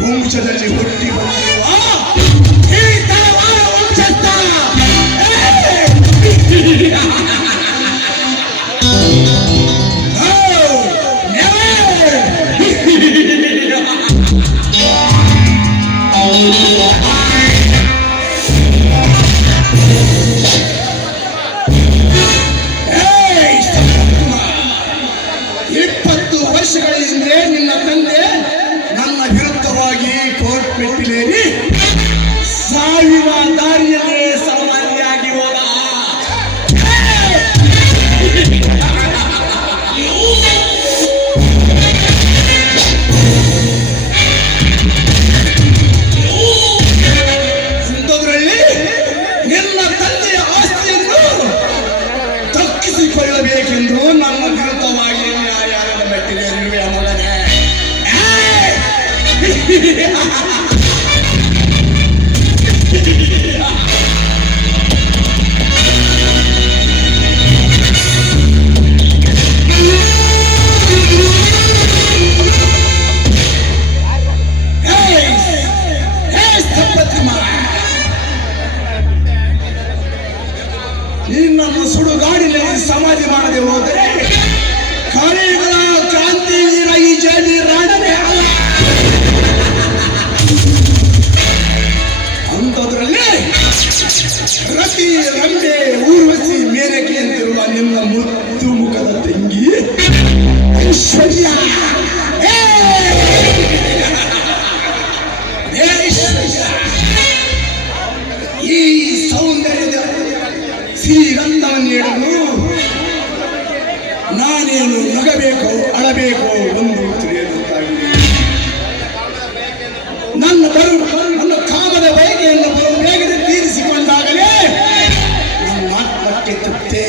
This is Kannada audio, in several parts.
ವಂಶದಲ್ಲಿ ಹುಟ್ಟಿ ಬಂದಿರುವ ಈ ತಳವಾರ ವಂಶಸ್ಥ ವರ್ಷಗಳ ಹಿಂದೆ ನಿನ್ನ ತಂದೆ ನನ್ನ ವಿರುದ್ಧವಾಗಿ ಕೋರ್ಟ್ ಮೆಟ್ಟಿಲೇರಿ ಸಾವಿರ ದಾರಿಯಲ್ಲೇ ಸಮಾಧಿಯಾಗಿ ಹೋದ. ಇಂಥದ್ರಲ್ಲಿ ನಿನ್ನ ತಂದೆಯ ಆಸ್ತಿಯನ್ನು ದಕ್ಕಿಸಿಕೊಳ್ಳಬೇಕೆಂದು ನನ್ನ ವಿರುದ್ಧವಾಗಿ ನ್ಯಾಯಾಲಯದ ಮೆಟ್ಟಿಲೇರಿರುವೆ ಮಗನೇ. ನಿನ್ನನ್ನು ಸುಡುಗಾಡಿನಲ್ಲಿ ಸಮಾಧಿ ಮಾಡದೆ ಹೋದರೆ ಕರೆಗಳ ಕ್ರಾಂತಿ ವೀರ ಈ ಜೇಡಿ ರಾಣನೇ ಅಲ್ಲ. ಅಂಥದ್ರಲ್ಲಿ ರತಿ ರಂಬೆ ಊರ್ವಶಿ ಮೇನಕೆ ಎಂದಿರುವ ನಿನ್ನ ಮುದ್ದು ಮುಖದ ತಂಗಿ ಐಶ್ವರ್ಯ ಈ ಸೌಂದರ್ಯದ ಶ್ರೀಗಂಧವನ್ನು ನೀಡಲು ನಾನೇನು ನಗಬೇಕೋ ಅಳಬೇಕೋ ಒಂದು ತಿಳಿಯದಂತಾಗಿದೆ. ನನ್ನ ಕಾಮದ ಬಯಕೆಯನ್ನು ಬೇಗನೆ ತೀರಿಸಿಕೊಂಡಾಗಲೇ ನನ್ನ ಆತ್ಮಕ್ಕೆ ತೃಪ್ತಿ.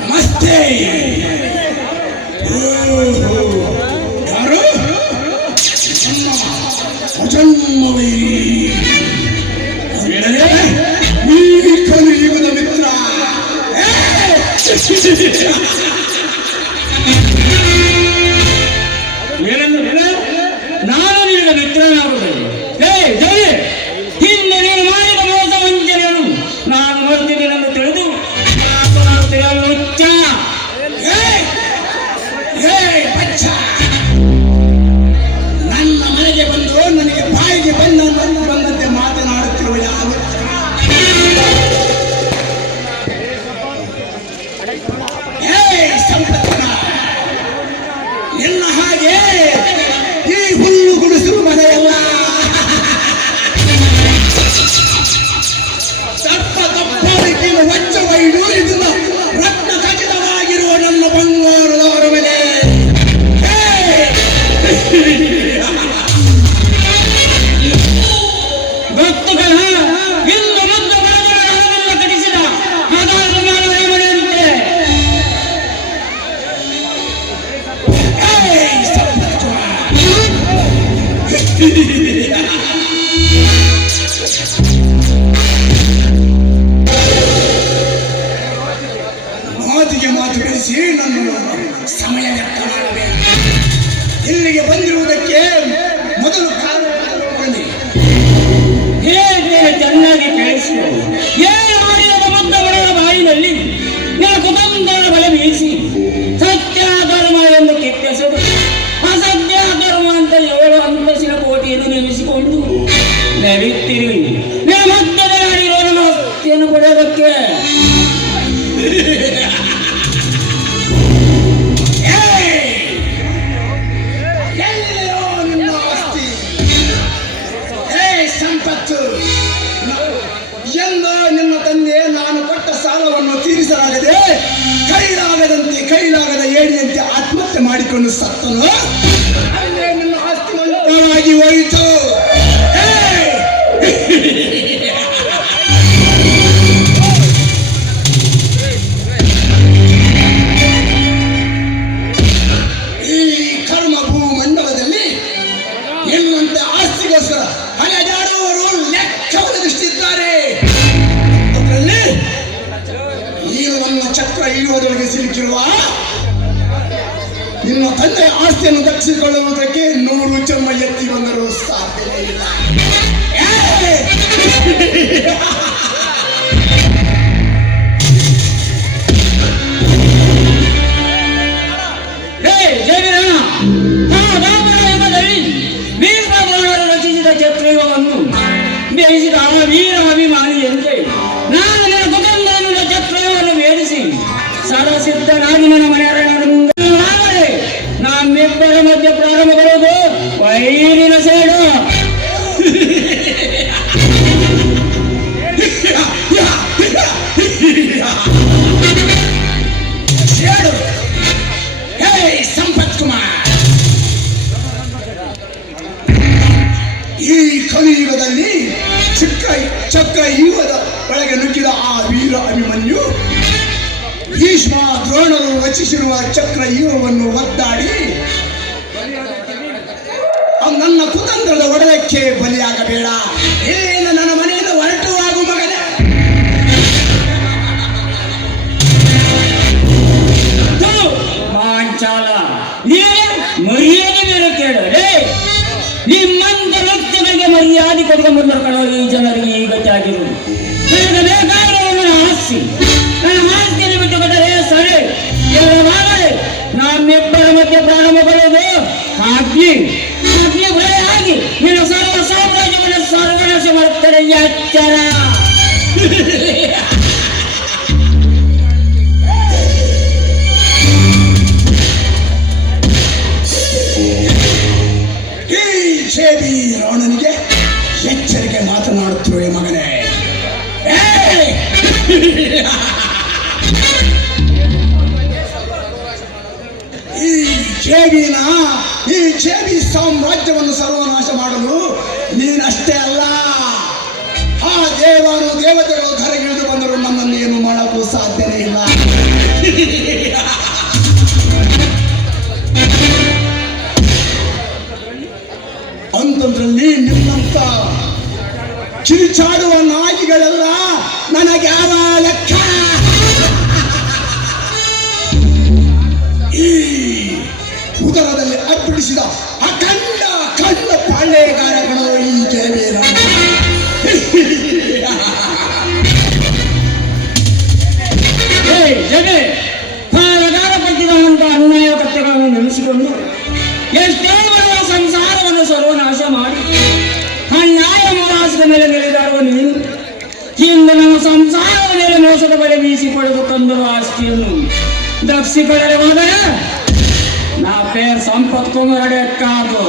ನಮಸ್ತೆ. ಯಾರು? ಅಜನ್ಮವೈರಿ ಅಂದರೆ ಈ ಕಲಿಯುಗದ ಮಿತ್ರ. ನಾನು ನಿನ್ನ ಮಿತ್ರನಾಗುತ್ತೇನೆ. ಹಿಂದೆ ನೀನು ಮಾಡಿದ ಮೋಸ ವಂಚನೆಯನ್ನು ನಾನು ಮಾಡ್ತಿದ್ದೇನೆಂದು ತಿಳಿದು ನನ್ನ ಮನೆಗೆ ಬಂದು ನನಗೆ ಬಾಯಿಗೆ ಬಂದಂತೆ ಮಾತನಾಡುತ್ತಿರುವ ಯಾರು? ಸಂಪತ್ತಿನ ಎಲ್ಲ ಹಾಗೆ ಈ ಹುಲ್ಲು ಗುಡಿಸಿರುವ ಮನೆಯಲ್ಲ. ತಪ್ಪಾಳಿಕೆಯ ವಂಚ ವೈಡು ಇದನ್ನ ರತ್ನ ಖಚಿತವಾಗಿರುವ ನನ್ನ ಬಂಗಾರದವರ ಮೇಲೆ ಭಕ್ತಗಳ ಇಂದು ಮುದ್ದು ಬಡವರನ್ನೆಲ್ಲ ಕಟ್ಟಿಸಿದ ಮನೆಯಂತೆ ಮಾತಿಗೆ ಮಾತು ಬೆಳೆಸಿ ನನ್ನ ಸಮಯ ವ್ಯರ್ಥ ಮಾಡಬೇಕು. ಇಲ್ಲಿಗೆ ಬಂದಿರುವುದಕ್ಕೆ ಮೊದಲು ಹೇಗೆ ಚೆನ್ನಾಗಿ ಕೇಳಿಸಿ ಏನು ಮಾಡಿದ ಮುದ್ದ ಬಡವರ ಬಾಯಿನಲ್ಲಿ ನಿನ್ನ ಕುಟುಂಬದ ಬಲ ಬೀಸಿ ಸತ್ಯ ಧರ್ಮ ಎಂದು ಕಿತ್ತೆಸೆದು ಅಸತ್ಯ ಧರ್ಮ ಅಂತ 7 ಅಂತಸ್ತಿನ ಕೋಟೆಯನ್ನು ನಿರ್ಮಿಸಿಕೊಂಡು ನವಿತ್ತಿರಿ ನಿಮ್ಮ ಭಕ್ತದ ನಾಡಿರೋ ನನ್ನ ಆಸ್ತಿಯನ್ನು ಕೊಡೋದಕ್ಕೆ. ಸಂಪತ್ತು ಎಂದು ನಿನ್ನ ತಂದೆ ನಾನು ಕೊಟ್ಟ ಸಾಲವನ್ನು ತೀರಿಸಲಾಗದೆ ಕೈಲಾಗದ ಏಡಿಯಂತೆ ಆತ್ಮಹತ್ಯೆ ಮಾಡಿಕೊಂಡು ಸತ್ತನು. ಅಲ್ಲೇ ನಿನ್ನ ಆಸ್ತಿ ಮಂಡಳವಾಗಿ ಹೋಯಿತು. ಸಿಕ್ಕಿರುವ ನಿನ್ನ ತಂದೆ ಆಸ್ತಿಯನ್ನು ದಕ್ಕಿಸಿಕೊಳ್ಳುವುದಕ್ಕೆ 100 ಚೆಮ್ಮ ಎತ್ತಿ ಬಂದರೂ ಸಾಧ್ಯವೇ ಇಲ್ಲ. ರಚಿಸಿದ ಚಕ್ರವನ್ನು ಬೇಯಿಸಿದ ಆ ವೀರ ಅಭಿಮಾನಿಯಂತೆ ನಾನು ನನ್ನ ಕುಟುಂಬದ ಚಕ್ರವನ್ನು ಬೇಡಿಸಿ ಸದಸಿದ್ಧನಾಗಿ ನನ್ನ ಮನೆಯವರೇ ನಮ್ಮಿಬ್ಬರ ಮಧ್ಯೆ ಪ್ರಾರಂಭಗೊಳ್ಳುವುದು ವೈರಿನ ಸೇಡು. ಸಂಪತ್ ಕುಮಾರ್, ಈ ಕಲಿಯುಗದಲ್ಲಿ ಚಕ್ರ ಯುಗದ ಒಳಗೆ ನುಗ್ಗಿದ ಆ ವೀರ ಅಭಿಮನ್ಯು ಭೀಷ್ಮ ದ್ರೋಣರು ರಚಿಸಿರುವ ಚಕ್ರ ಯುಗವನ್ನು ಒದ್ದಾಡಿ ನನ್ನ ಕುತಂತ್ರದ ಒಡಲಕ್ಕೆ ಬಲಿಯಾಗಬೇಡ. ಏನು ನನ್ನ ಮನೆಯಿಂದ ಹೊರಟು ಆಗು ಮಗನೇ. ಪಾಂಚಾಲ ಮರ್ಯಾದೆ ಮೇಲೆ ಕೇಳರೆ ನಿಮ್ಮಂತ ವ್ಯಕ್ತಿಗಳಿಗೆ ಮರ್ಯಾದೆ ಕೊಡುವ ಮೂಲಕ ಈ ಜನರಿಗೆ ಈ ಗತಿ ಆಗಿರುವುದು. ನನಗೆ ಬೇಕಾದವನ್ನು ಆಸ್ತಿ ನನ್ನ ಆಸ್ತಿಯನ್ನು ಬಿಟ್ಟುಕೊಟ್ಟರೆ ಸರಿ ಮಾಡದೆ ನಮ್ಮಿಬ್ಬರ ಮಧ್ಯೆ ಪ್ರಾರಂಭಗೊಳ್ಳುವುದು ಅಗ್ನಿ ಬರೆಯಾಗಿ ನೀನು ಸರ್ವ ಸಾಮ್ರಾಜ್ಯವನ್ನು ಸರ್ವನಾಶ ಮಾಡುತ್ತಾರೆ. ಎಚ್ಚರ. ಜೇಬಿ ರಾವಣನಿಗೆ ಎಚ್ಚರಿಕೆ ಮಾತನಾಡುತ್ತಿರುವೆ ಮಗನೇ. ಈ ಜೇಬಿ ಸಾಮ್ರಾಜ್ಯವನ್ನು ಸರ್ವನಾಶ ಮಾಡಲು ನೀನಷ್ಟೇ ಅಲ್ಲ, ಆ ದೇವತೆಗಳು ಧರೆಗಿಳಿದು ಬಂದರು ನಮ್ಮನ್ನು ಏನು ಮಾಡಲು ಸಾಧ್ಯನೇ ಇಲ್ಲ. ಅಂತಂದ್ರಲ್ಲಿ ನಿಮ್ಮಂತ ಕಿರಿಚಾಡುವ ನಾಯಿಗಳೆಲ್ಲ ನನಗೆ ಯಾವ ಲೆಕ್ಕ? ಈ ಉದರದಲ್ಲಿ ಅಪ್ಪಿಡಿಸಿದ ಅಖಂಡ ಪಾಳ್ಯಗಾರಗಳು ಈ ಜೇವೀರ. ಪಾಲಗಾರ ಪಟ್ಟಿರುವಂತಹ ಅನ್ಯಾಯ ಕೃತ್ಯಗಳನ್ನು ನೆಲೆಸಿಕೊಂಡು ಎಷ್ಟೇ ಬರುವ ಸಂಸಾರವನ್ನು ಸರ್ವನಾಶ ಮಾಡಿ ಅನ್ಯಾಯ ಮೋಸದ ಮೇಲೆ ನೆಲೆದಾರುವ ನೀನು ಇಂದು ನಮ್ಮ ಸಂಸಾರದ ಮೇಲೆ ಮೋಸದ ಬಲೆ ಬೀಸಿ ಪಡೆದು ತಂದರು ಆಸ್ತಿಯನ್ನು ದಕ್ಷಿಕೊಳ್ಳದೆ ಹೋದರೆ ನಾ ಪೇರ್ ಸಂಪತ್ ಕುಮಾರ್ ಕಾದು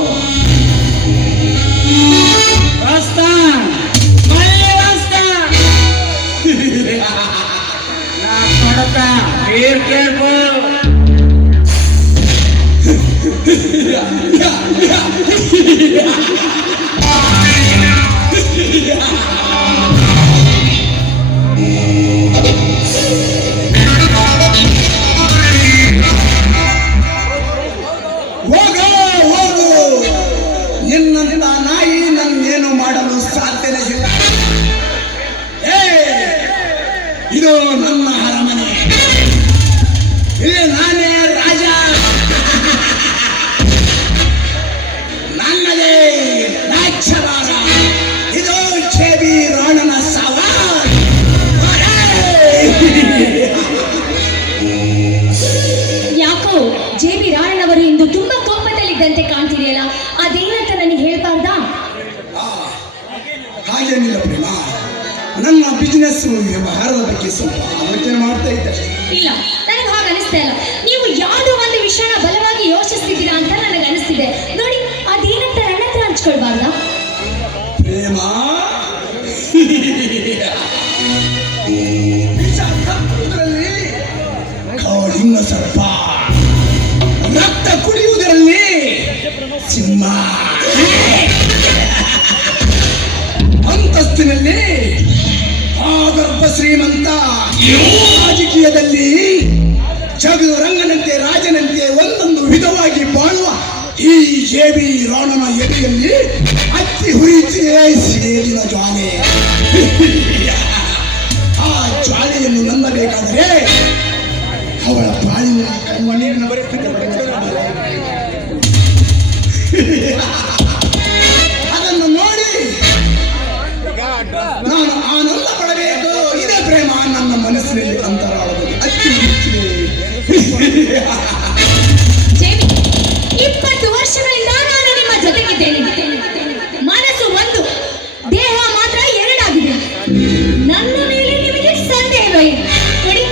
ನಿನ್ನ ನಾಯಿ ನನ್ನೇನು ಮಾಡಲು ಸಾಧ್ಯನೇ ಇಲ್ಲ. ಇದು ನನ್ನ ಅರಮನೆ, ಇಲ್ಲಿ ನಾನೇ ರಾಜ, ನನ್ನದೇ ರಾಜ್ಯಭಾರ. ಇದು ಜೇಬಿ ರಾವಣನ ಸವಾಲ್. ಯಾಕೋ ಜೇಬಿ ರಾವಣನವರು ಇಂದು ತುಂಬಾ ಕೋಪದಲ್ಲಿದ್ದಂತೆ ಕಾಣ್ತಿದೆಯಲ್ಲ, ಅದೇನಂತ ನನಗೆ ಹೇಳ್ಬಾರ್ದಾ? ಹಾಗೇನಿಲ್ಲ ಪ್ರೇಮ, ನನ್ನ ಬಿಸಿನೆಸ್ ವ್ಯವಹಾರದ ಬಗ್ಗೆ ಸ್ವಲ್ಪ ಆಲೋಚನೆ ಮಾಡ್ತಾ ಇದ್ದೆ. ಇಲ್ಲ, ನನಗೆ ಹಾಗೆ ಅನಿಸ್ತಾ ಇಲ್ಲ. ನೀವು ಯಾವುದೋ ಒಂದು ವಿಷಯನ ಬಲವಾಗಿ ಯೋಚಿಸ್ತಿದ್ದೀರಾ ಅಂತ ನನಗೆ ಅನಿಸ್ತಿದೆ. ನೋಡಿ, ಅದೇನಂತ ನನ್ನ ಹತ್ರ ಹಂಚ್ಕೊಳ್ಬಾರ್ದಾ? ಪ್ರೇಮ, ಕಾಳಿಂಗ ಸರ್ಪ, ರಕ್ತ ಕುಡಿಯುವುದರಲ್ಲಿ ಸಿಂಹ, ಅಂತಸ್ತಿನಲ್ಲಿ ಆಗರ್ಭ ಶ್ರೀಮಂತ, ರಾಜಕೀಯದಲ್ಲಿ ಜಗರಂಗನಂತೆ ರಾಜನಂತೆ ಒಂದೊಂದು ವಿಧವಾಗಿ ಬಾಳುವ ಈ ಜೇಬಿ ರಾವಣನ ಎದೆಯಲ್ಲಿ ಅತ್ತಿ ಹುರಿಯುತ್ತಿದೆ ಸೇರಿನ ಜ್ವಾಲೆ. ಆ ಜ್ವಾಲೆಯನ್ನು ನಂಬಬೇಕಾದರೆ ಅವಳ ಪ್ರಾಣ ಅದನ್ನು ನೋಡಿ ನಾನು ಆನಂದ ಪಡಬೇಕು. ಇದೇ ಪ್ರೇಮ ನನ್ನ ಮನಸ್ಸಿನಲ್ಲಿ ಅಂತರಾಳದಲ್ಲಿ ಅಚ್ಚಿ ಜೇವಿ, 20 ವರ್ಷಗಳಿಂದ ನಾನು ನಿಮ್ಮ ಜೊತೆಗಿದ್ದೇನೆ. ಮನಸ್ಸು ಒಂದು, ದೇಹ ಮಾತ್ರ ಎರಡಾಗಿದೆ. ನನ್ನ ಮೇಲೆ ನಿಮಗೆ ಸಂದೇಹವೇ? ನೋಡಿ,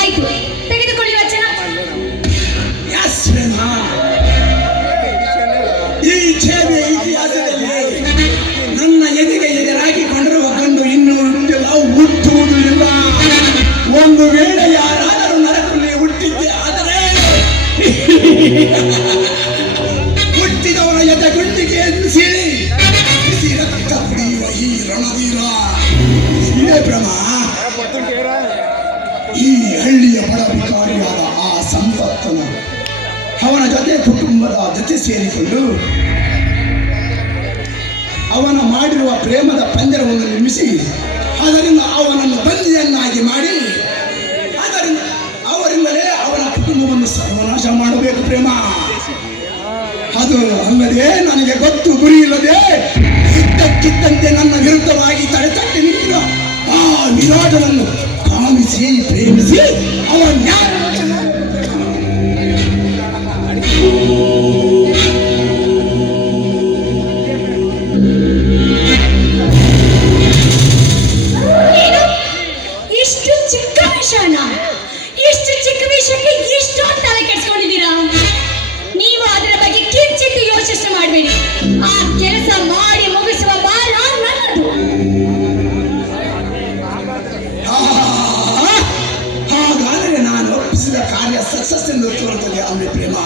ಆಯ್ತು, ತೆಗೆದುಕೊಳ್ಳಿ ವಚನ. ಎಸ್ ಪ್ರೇಮ, ಈ ಛೇವೆ ಇತಿಹಾಸದಲ್ಲಿ ನನ್ನ ಎದೆಗೆ ಎದುರಾಗಿಕೊಂಡಿರುವ ಗಂಡು ಇನ್ನೂ ಹುಟ್ಟಿಲ್ಲ, ಹುಟ್ಟುವುದಿಲ್ಲ. ಒಂದು ವೇಳೆ ಯಾರಾದರೂ ನರಕಲ್ಲಿ ಹುಟ್ಟಿದ್ದೆ ಆದರೆ ಹುಟ್ಟಿದವರ ಎದೆ ಗುಂಡಿಗೆ ಸೀಳಿ ಬಿಸಿ ರಕ್ತ ಕುಡಿಯುವ ಈ ರಣಧೀರ ಇದೇ ಭ್ರಮ. ಈ ಹಳ್ಳಿಯ ಬಡ ವಿಕಾರಿಯಾದ ಆ ಸಂಪತ್ತನ ಅವನ ಜೊತೆ ಕುಟುಂಬದ ಜೊತೆ ಸೇರಿಕೊಂಡು ಅವನ ಮಾಡಿರುವ ಪ್ರೇಮದ ಪಂಜರವನ್ನು ನಿರ್ಮಿಸಿ ಅದರಿಂದ ಅವನನ್ನು ಬಂದಿಯನ್ನಾಗಿ ಮಾಡಿ ಅವರಿಂದಲೇ ಅವನ ಕುಟುಂಬವನ್ನು ಸರ್ವನಾಶ ಮಾಡಬೇಕು ಪ್ರೇಮ. ಅದು ಅಲ್ಲದೆ ನನಗೆ ಗೊತ್ತು ಗುರಿ ಇಲ್ಲದೆ ಇದ್ದಕ್ಕಿದ್ದಂತೆ ನನ್ನ ವಿರುದ್ಧವಾಗಿ ತಡೆತಟ್ಟಿ ನಿಂತಿರುವ ಆ ವಿರಾಟನನ್ನು ಕಾಮಿಸಿ ಪ್ರೇಮಿಸಿ ಅವನ ಏನು? ಇಷ್ಟು ಚಿಕ್ಕ ವಿಷಯನ, ಇಷ್ಟು ಚಿಕ್ಕ ವಿಷಯಕ್ಕೆ ಇಷ್ಟೊಂದು ತಲೆ ಕೆಡಿಸ್ಕೊಂಡಿದ್ದೀರಾ? ನೀವು ಅದರ ಬಗ್ಗೆ ಕಿಂಚಿತ್ತು ಯೋಚನೆ ಮಾಡಬೇಡಿ. ಆ ಕೆಲಸ ಮಾಡಿ ಮುಗಿಸುವ ಭಾರ ನನ್ನದು. ಹಾಗಾದರೆ ನಾನು ಒಪ್ಪಿಸಿದ ಕಾರ್ಯ ಸಕ್ಸಸ್ ಎಂದು ತೋರುತ್ತದೆ ಅಮ್ಮೆ ಪ್ರೇಮ.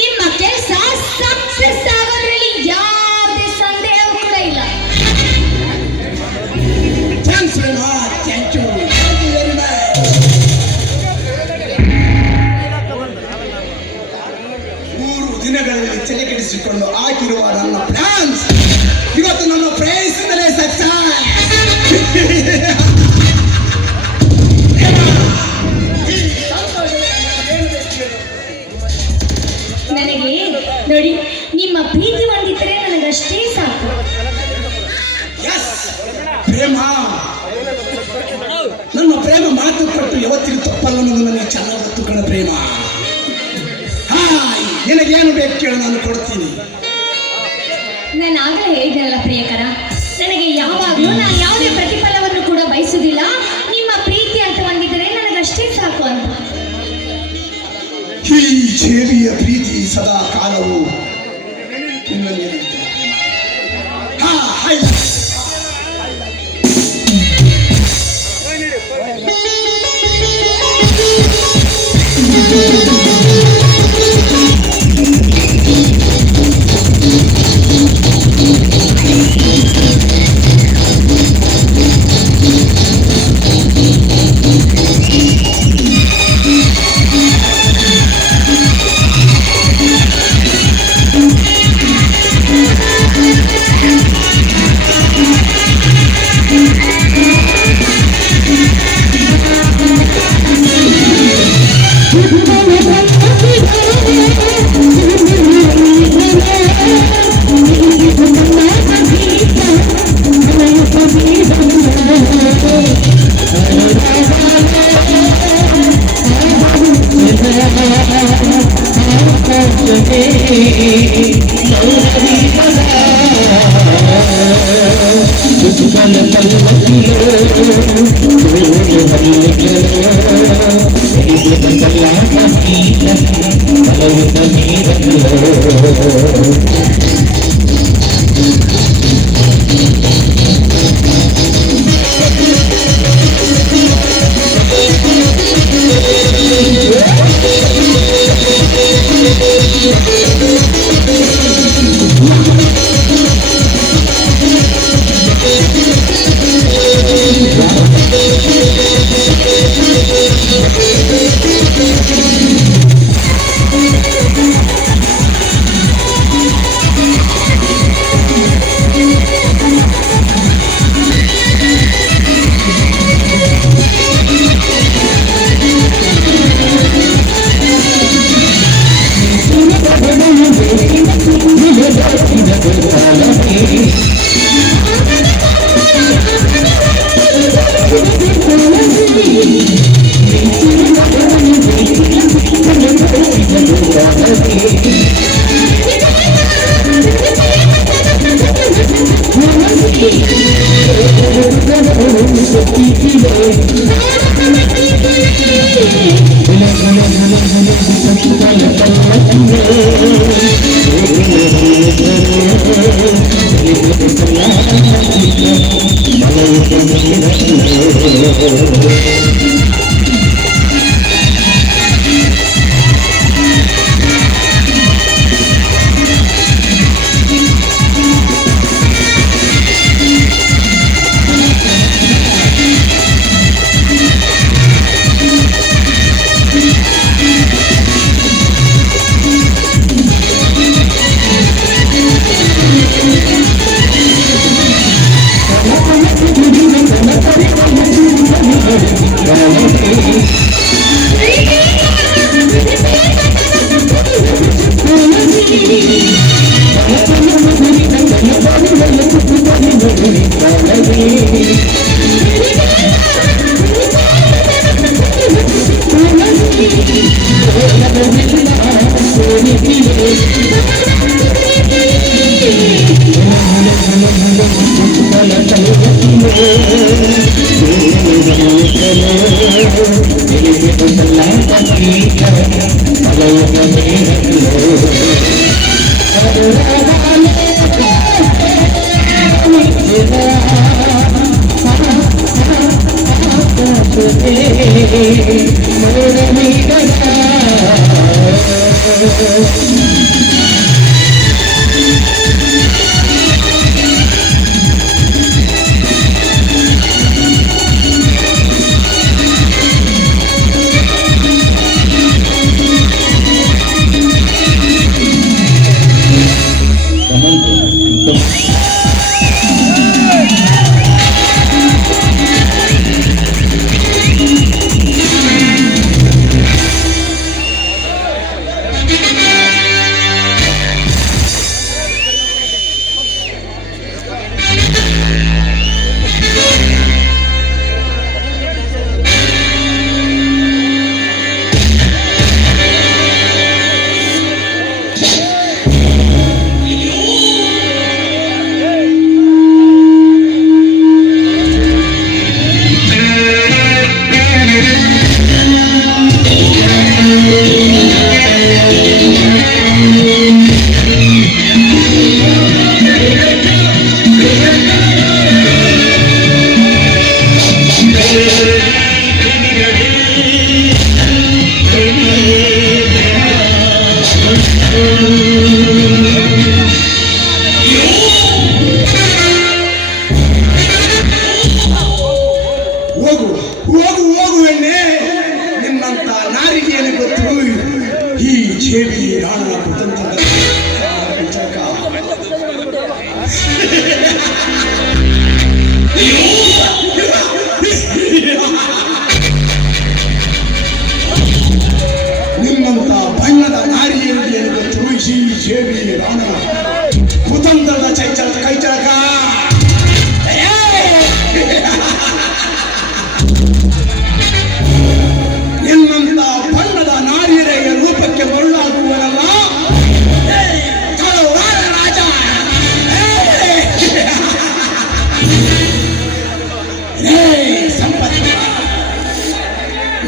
ನಿಮ್ಮ ಕೆಲಸ ಸಕ್ಸಸ್ ಆಗೋದ್ರಲ್ಲಿ ಯಾವುದೇ ಸಂದೇಹ ಕೂಡ ಇಲ್ಲ. Thanks Prema, thank you very much. 3 ದಿನಗಳಲ್ಲಿ ತಲೆಕೆಡಿಸಿಕೊಂಡು ಹಾಕಿರುವ ನನ್ನ ಪ್ಲಾನ್ಸ್ ಇವತ್ತು ನನ್ನ ಪ್ರಯತ್ನದಲ್ಲೇ ಸಕ್ಸಸ್. ನನಗೆ ನೋಡಿ, ನಿಮ್ಮ ಪ್ರೀತಿ ಒಂದಿದ್ರೆ ನನಗಷ್ಟೇ ಸಾಕು. ಎಸ್ ಪ್ರೇಮ, ನನ್ನ ಪ್ರೇಮ ಮಾತು ಕೊಟ್ಟು ಯಾವತ್ತಿಗೂ ತಪ್ಪಲ್ಲ ಅನ್ನೋದು ನನಗೆ ಚೆನ್ನಾಗಿ ಗೊತ್ತು ಕಣ ಪ್ರೇಮ. ಹಾಯ್, ನಿನಗೇನು ಬೇಕು ಕೇಳು, ನಾನು ಕೊಡ್ತೀನಿ. ನಾನು ಆಗಲೇ ಹೇಳಿದ್ನಲ್ಲ ಪ್ರಿಯಕರ, ನನಗೆ ಯಾವಾಗಲೂ ನಾನು ಯಾವುದೇ ಪ್ರತಿಫಲವನ್ನು ಕೂಡ ಬಯಸುವುದಿಲ್ಲ. ನಿಮ್ಮ ಪ್ರೀತಿ ಅಂತ ಒಂದಿದ್ರೆ ನನಗಷ್ಟೇ ಸಾಕು ಅಂತ. ಈ ಛೇವಿಯ ಪ್ರೀತಿ ಸದಾ ಕಾಲವು ನಿಮ್ಮಲ್ಲಿರುತ್ತೆ. ಹಾ ಹಾಯ್.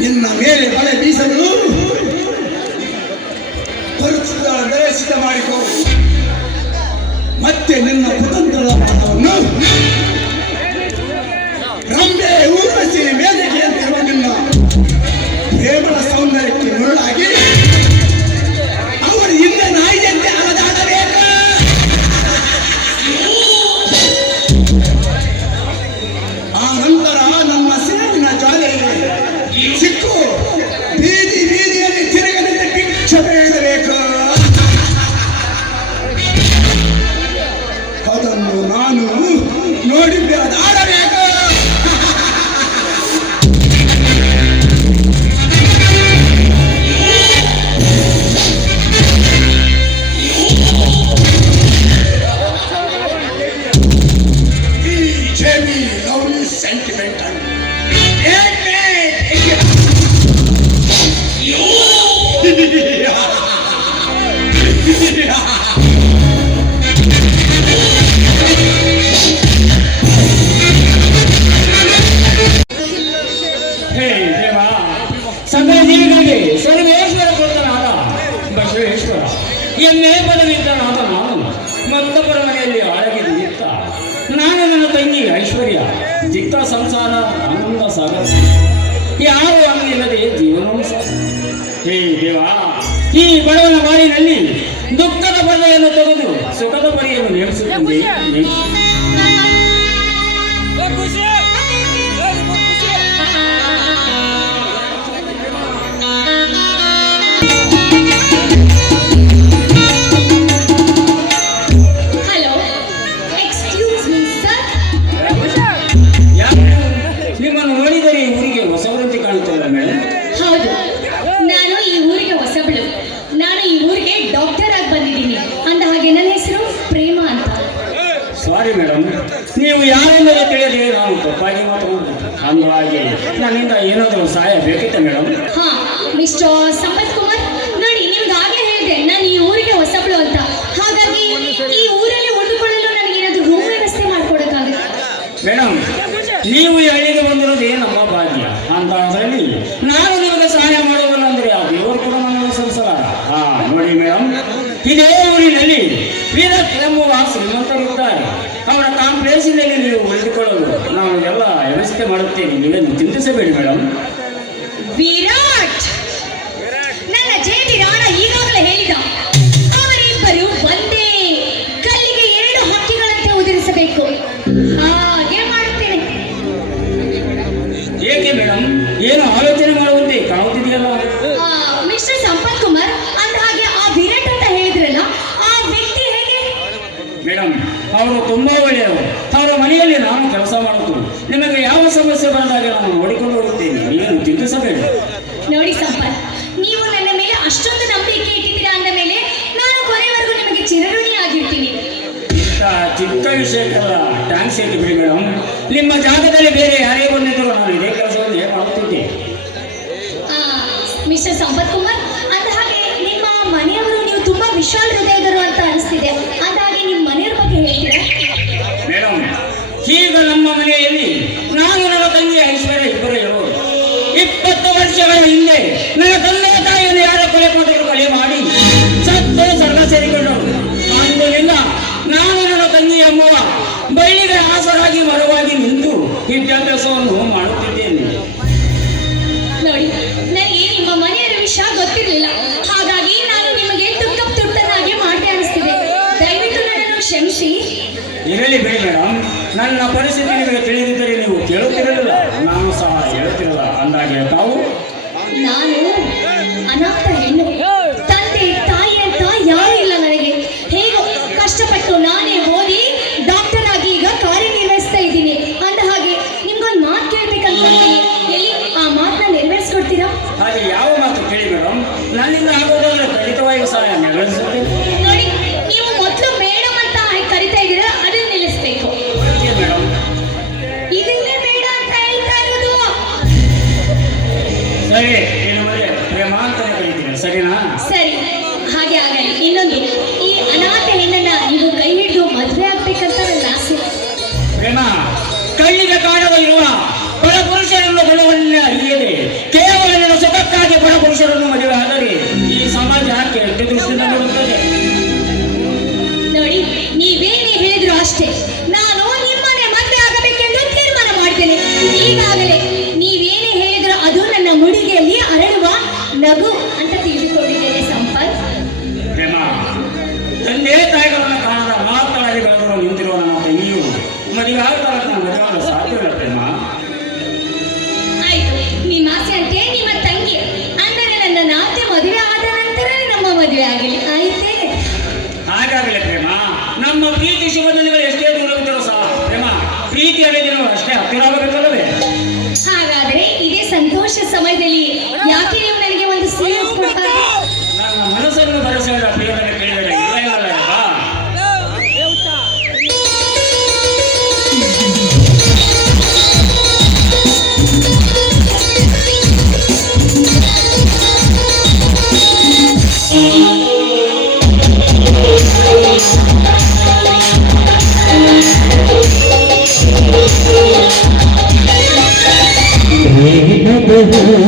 ನಿನ್ನ ಮೇಲೆ ಬಲೆ ಬೀಸಲು ಸಿದ್ಧ ಮಾಡಿಕೊ. ಮತ್ತೆ ನಿನ್ನ ಕುತಂತ್ರದ ಪಾಠವನ್ನು ರಂಬೆ ಊರ್ವಶಿ ವೇದಿಕೆ ಅಂತಿರುವ ನಿನ್ನ ಪ್ರೇಮದ ಸೌಂದರ್ಯಕ್ಕೆ ಮುರುಳಾಗಿ ಅವರು ಹಿಂದೆ ನಾಯಿಯಂತೆ ಅಲದಾಡಬೇಕು. ಆ ನಂತರ ನಮ್ಮ ಸೇರಿನ ಜ್ವಾಲೆಯಲ್ಲಿ ಸಿಕ್ಕು ಬೀದಿ ಬೀದಿಯಲ್ಲಿ ತಿರುಗಲಿಂದ ಭಿಕ್ಷ ಬೇಡಬೇಕು. ಅದನ್ನು ನಾನು ನೋಡಿ ಹೇ ದೇವ, ಸಕಲ ಜೀವಿಗಳಿಗೆ ಸರ್ವೇಶ್ವರ ಕೊಟ್ಟನಾದ ಬಸವೇಶ್ವರ ಎಮ್ಮೆ ಪದವಿದ್ದನಾದ ನಾನು ಮತ್ತೊಬ್ಬರ ಮನೆಯಲ್ಲಿ ಆಳಗಿದ್ದು ನಿಂತ ನಾನು ನನ್ನ ತಂಗಿ ಐಶ್ವರ್ಯ ಚಿಕ್ಕ ಸಂಸಾರ ಆನಂದ ಸಾಗರ ಯಾವ ಅಂಗಿಲ್ಲದೆ ಜೀವನವನ್ನು ಹೇ ದೇವ, ಈ ಬಡವನ ಬಾಳಿನಲ್ಲಿ ದುಃಖದ ಪದೆಯನ್ನು ತೆಗೆದು ಸುಖದ ಪರಿಯನ್ನು ನೇಮಿಸುತ್ತಂತೆ ಹಲೋ, ಎಕ್ಸ್ಕ್ಯೂಸ್ ಮೀ ಸರ್. ನಿಮ್ಮನ್ನು ನೋಡಿದರೆ ಈ ಊರಿಗೆ ಹೊಸವರಂತೆ ಕಾಣುತ್ತಲ್ಲ ಮೇಡಮ್? ಹೌದು, ನಾನು ಈ ಊರಿಗೆ ಹೊಸಬಳು. ನಾನು ಈ ಊರಿಗೆ ಡಾಕ್ಟರ್ ಆಗಿ ಬಂದಿದ್ದೀನಿ. ಅಂದ ಹಾಗೆ ನನ್ನ ಹೆಸರು ಪ್ರೇಮ ಅಂತ. ಸಾರಿ ಮೇಡಮ್, ನೀವು ಯಾರೆಂದರೆ ತಿಳಿಯದೆ ನಾನು ತಪ್ಪಾಗಿ ಮಾತನಾಡಿದೆ. ಅಂದಹಾಗೆ ನನ್ನಿಂದ ಏನಾದರೂ ಸಹಾಯ ಬೇಕಿತ್ತ ಮೇಡಮ್? ಹಾ, ಮಿಸ್ಟರ್ ಸಂಪತ್ ಕುಮಾರ್, ನೋಡಿ ನಿಮ್ಗೆ ಆಗ್ಲೇ ಹೇಳಿದೆ ನಾನು ಈ ಊರಿಗೆ ಹೊಸಬಳು ಅಂತ. ಹಾಗಾಗಿ ಈ ಊರಲ್ಲಿ ಉಳಿದುಕೊಳ್ಳಲು ನನಗೆ ಏನಾದರೂ ರೂಮ್ ವ್ಯವಸ್ಥೆ ಮಾಡ್ಕೊಡಕ್ಕಾಗುತ್ತೆ? ಮೇಡಮ್, ನೀವು ಈ ಹಳ್ಳಿಗೆ ಬಂದಿರೋದೇ ನಮ್ಮ ಭಾಗ್ಯ. ಅಂತ ಅದರಲ್ಲಿ ನಾನು ನಿಮಗೆ ಸಹಾಯ ಮಾಡುವಲ್ಲ ಅಂದರೆ ಆ ದೇವರು ಕೂಡ ನನ್ನನ್ನು ಸಲ್ಲಿಸಲಾರ. ನೋಡಿ ಮೇಡಮ್, ಇದೇ ಊರಿನಲ್ಲಿ ವೀರತ್ ಎಂಬುವ ಶ್ರೀಮಂತರಿದ್ದಾರೆ. ಅವರ ಕಾಂಪ್ಲೆಕ್ಸಿನಲ್ಲಿ ನೀವು ಉಳಿದುಕೊಳ್ಳಲು ನಾನು ಎಲ್ಲ ವ್ಯವಸ್ಥೆ ಮಾಡುತ್ತೇನೆ. ನೀವೇನು ಚಿಂತಿಸಬೇಡಿ ಮೇಡಮ್. ವಿರಾಟ್, ನನ್ನ ಜೇಡಿ ರಾಣ ಈಗಾಗಲೇ ಹೇಳಿದ, ಅವರಿಬ್ಬರು ಒಂದೇ ಕಲ್ಲಿಗೆ ಎರಡು ಹಕ್ಕಿಗಳಂತೆ ಉದುರಿಸಬೇಕು. ಹಾಗೆ ಮಾಡುತ್ತೇನೆ. ಏಕೆ ಮೇಡಮ್, ಏನು ಆಲೋಚನೆ ಮಾಡುವಂತೆ ಕಾಣುತ್ತಿದೆಯಲ್ಲ? ಮಿಸ್ಟರ್ ಸಂಪತ್ ಕುಮಾರ್, ಅಂದ ಹಾಗೆ ಆ ವಿರಾಟ್ ಅಂತ ಹೇಳಿದ್ರಲ್ಲ, ಆ ವ್ಯಕ್ತಿ ಹೇಗೆ? ಮೇಡಮ್, ಅವರು ತುಂಬಾ ಒಳ್ಳೆಯವರು. ಅವರ ಮನೆಯಲ್ಲಿ ನಾನು ಕೆಲಸ ಮಾಡುವುದು. ನಿಮಗೆ ಯಾವ ಸಮಸ್ಯೆ ಬಂದಾಗ ನಾನು ನೋಡಿಕೊಂಡು ಹೋಗುತ್ತೇನೆ. ನೀವೇನು ಚಿಂತಿಸಬೇಡಿ. ನೋಡಿ ಸಂಪತ್, ನೀವು ನನ್ನ ಮೇಲೆ ಅಷ್ಟೊಂದು ನಂಬಿಕೆ ಇಟ್ಟಿದ್ದೀರಾ ಅಂದ ಮೇಲೆ ನಾನು ಕೊನೆವರೆಗೂ ನಿಮಗೆ ಚಿರಋಣಿ ಆಗಿರ್ತೀನಿ. ಇಂಥ ಚಿಕ್ಕ ವಿಷಯಕ್ಕೆಲ್ಲ ಟ್ಯಾಂಕ್ಸ್ ಏಕೆ ಬಿಡಿ ಮೇಡಮ್. ನಿಮ್ಮ ಜಾಗದಲ್ಲಿ ಬೇರೆ ಯಾರೇ ಬಂದಿದ್ರು ನಾನು ಇದೇ ಕೆಲಸವನ್ನು ಹೇಗೆ ಮಾಡುತ್ತಿದ್ದೆ. ಮಿಸ್ಟರ್ ಸಂಪತ್ ಕುಮಾರ್, ಅಂದ ಹಾಗೆ ನಿಮ್ಮ ಮನೆಯವರು ನೀವು ತುಂಬಾ ವಿಶಾಲ ಹೃದಯದರು ಅಂತ ಅನಿಸ್ತಿದೆ. ಅಂದ ಹಾಗೆ ನಿಮ್ಮ ಮನೆಯವ್ರ ಬಗ್ಗೆ ಹೇಳ್ತೀರಾ? ಮೇಡಮ್, ಈಗ ನಮ್ಮ ಮನೆಯಲ್ಲಿ ನಾನು ನನ್ನ ತಂಗಿ ಐಶ್ವರ್ಯ ಇಬ್ಬರು ಇರೋರು. 20 ವರ್ಷಗಳ ಹಿಂದೆ ನನ್ನ ತಂದೆ ತಾಯಿಯನ್ನು ಯಾರ ಕೊಲೆ ಮಾಡಿ ಸತ್ತು ಸ್ವರ್ಗ ಸೇರಿಕೊಂಡರು. ಅಂದಿನಿಂದ ನಾನು ನನ್ನ ತಂಗಿ ಅಮ್ಮವ ಬಳ್ಳಿಗೆ ಆಸರಾಗಿ ಮರವಾಗಿ ನಿಂತು ವಿದ್ಯಾಭ್ಯಾಸವನ್ನು ಮಾಡುತ್ತಿದ್ದೇನೆ. ನೋಡಿ, ನನಗೆ ನಿಮ್ಮ ಮನೆಯವರ ವಿಷಯ ಗೊತ್ತಿರಲಿಲ್ಲ. ಹಾಗಾಗಿ ನಾನು ನಿಮಗೆ ತುರ್ತನಾಗಿ ಮಾಡಿದೆ ಅನಿಸ್ತಿದೆ. ದಯವಿಟ್ಟು ನನ್ನನ್ನು ಕ್ಷಮಿಸಿ. ಇರಲಿ ಬಿಡಿ ಮೇಡಮ್, ನನ್ನ ಪರಿಸ್ಥಿತಿ ನಿಮಗೆ ತಿಳಿದಿದ್ದರೆ ನೀವು ಕೇಳುತ್ತಿರಲಿಲ್ಲ, ನಾನು ಸಹ ಹೇಳುತ್ತಿರಲಿಲ್ಲ. ಅಂದಾಗೆ ತಾವು ನಾನು ಅನಾಥ ಹೆಣ್ಣು, ತಂದೆ ತಾಯಿ ಅಂತ ಯಾರೂ ಇಲ್ಲ ನನಗೆ. ಹೇಗೋ ಕಷ್ಟಪಟ್ಟು ನಾನೇ ಓದಿ ಡಾಕ್ಟರ್ ಆಗಿ ಈಗ ಕಾರ್ಯನಿರ್ವಹಿಸ್ತಾ ಇದ್ದೀನಿ. ಅಂದ ಹಾಗೆ ನಿಮ್ಗೊಂದು ಮಾತು ಕೇಳ್ಬೇಕಂತೀನಿ. ಎಲ್ಲಿ ಆ ಮಾತನ್ನ ನೆರವೇರಿಸ್ಕೊಡ್ತೀರಾ? ಹಾಗೆ ಯಾವ ಮಾತು ಕೇಳಿ ಮೇಡಮ್, ನನ್ನಿಂದ ಆಗೋದಾದ್ರೆ ಖಂಡಿತವಾಗಿ ಸಹಾಯ ನೆರವೇರಿಸುತ್ತೆ. ನೋಡಿ, ನೀವು ಮೊದಲು ಮೇಡಮ್ ಅಂತ ಕರಿತಾ ಇದ್ದೀರಾ, ಅದನ್ನ ನಿಲ್ಲಿಸ್ಬೇಕು. ಮೇಡಮ್, ಇದನ್ನೇ ಬೇಡ ಅಂತ ಹೇಳ್ತಾ ಇರೋದು. ಸರಿ, ನೀನು ಮತ್ತೆ ಪ್ರೇಮ ಅಂತಾನೆ ಕರೀತೀನಿ, ಸರಿನಾ? ಸರಿ, ಹಾಗೆ ಆಗಲಿ. ಇನ್ನೊಂದು, ಈ ಅನಾಥ ಹೆಣ್ಣನ್ನ ನೀವು ಕೈ ಹಿಡಿದು ಮದುವೆ ಆಗ್ಬೇಕಂತ ನನ್ನ ಆಸೆ. ಪ್ರೇಮ, ಕಣ್ಣಿಗೆ ಕಾಣದ ಇರುವ ಬಡ ಪುರುಷರನ್ನು ಬಡವನ್ನ ಅರಿಯದೆ ಕೇವಲ ನನ್ನ ಸುಖಕ್ಕಾಗಿ ಬಡ ಪುರುಷರನ್ನು ಮದುವೆ ಆದರೆ ಈ ಸಮಾಜ ಕೆಟ್ಟ ದೃಷ್ಟಿಯಿಂದ ನೋಡುತ್ತದೆ. ನೋಡಿ, ನೀವೇನೇ ಹೇಳಿದ್ರು ಅಷ್ಟೇ, ನಾನು ನಿಮ್ಮನೆ ಮದುವೆ ಆಗಬೇಕೆಂದು ತೀರ್ಮಾನ ಮಾಡ್ತೇನೆ. ಈಗಾಗಲೇ ನೀವೇನೇ ಹೇಳಿದ್ರು ಅದು ನನ್ನ ಮುಡಿಗೆಯಲ್ಲಿ ಅರಳುವ ನಗು ಅಂತ ತಿಳಿದುಕೊಂಡಿದ್ದೇನೆ ಸಂಪತ್. ಪ್ರೇಮ, ತಂದೆ ತಾಯಿಗಳನ್ನು ಕಾಣದ ಮಾತಾಡಿ ಬೆಳೆದು ನಿಂತಿರುವ ನನ್ನ ತಂಗಿಯು ಮದುವೆ ಆಗ್ತಾರ ಮದುವೆ ಆಗಲು ಸಾಧ್ಯವಿಲ್ಲ. ಪ್ರೇಮ, ಆಯ್ತು, ನಿಮ್ಮ ಆಸೆ ಅಂತೆ ನಿಮ್ಮ ತಂಗಿ ಅಂದರೆ ನನ್ನ ನಾತೆ ಮದುವೆ ಆದ ನಂತರ ನಮ್ಮ ಮದುವೆ ಆಗಲಿ, ಆಯ್ತೇ? ಹಾಗಾಗಲೇ ಪ್ರೇಮ, ನಮ್ಮ ಪ್ರೀತಿ ಶುಭ ದಿನಗಳು ಎಷ್ಟೇ ದೂರವಿದ್ದರೂ ಸಹ ಪ್ರೇಮ ಪ್ರೀತಿಯ ದಿನಗಳು ಅಷ್ಟೇ ಹತ್ತಿರ ಆಗಬೇಕಲ್ಲವೇ? ಹಾಗಾದ್ರೆ ಇದೇ ಸಂತೋಷ ಸಮಯದಲ್ಲಿ ಯಾಕೆ ನೀವು ನನಗೆ ಒಂದು ಸಿಹಿ ಕೊಡ್ತಾರೆ? ನನ್ನ ಮನಸ್ಸನ್ನು ಭರವಸೆಗಳ ಪ್ರಿಯರನ್ನು ಕೇಳಿದರೆ ಇಲ್ಲ ಇಲ್ಲವೇ? Thank you.